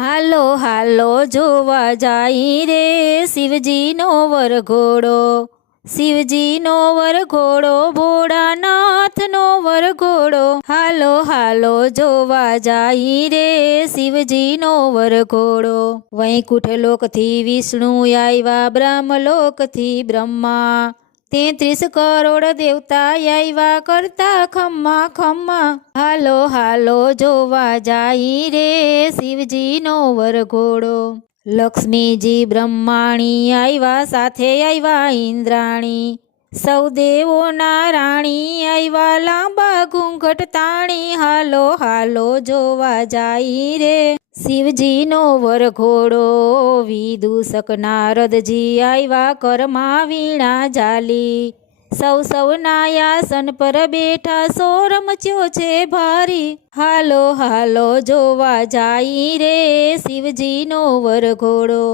હાલો હાલો જોવા જાય રે શિવજીનો વરઘોડો, શિવજીનો વરઘોડો, ભોળાનાથનો વરઘોડો. હાલો હાલો જોવા જાય રે શિવજીનો વરઘોડો. વૈકુંઠ લોકથી વિષ્ણુ આવ્યા, બ્રહ્મલોકથી બ્રહ્મા, 33 કરોડ દેવતા આવ્યા કરતા ખમ્મા ખમ્મા. હાલો હાલો જોવા જાય રે શિવજીનો વરઘોડો. લક્ષ્મીજી બ્રહ્માણી આવ્યા, સાથે આવ્યા ઇન્દ્રાણી, સૌ દેવોના રાણી આવ્યા, લાંબા ઘૂંઘટ તાણી. હાલો હાલો જોવા જાય રે શિવજીનો વરઘોડો. વિદૂષક નારદજી આવ્યા, કરમાં વીણા ઝાલી, સૌના આસન પર બેઠા, સોર મચ્યો છે ભારી. હાલો હાલો જોવા જાય રે શિવજીનો વરઘોડો.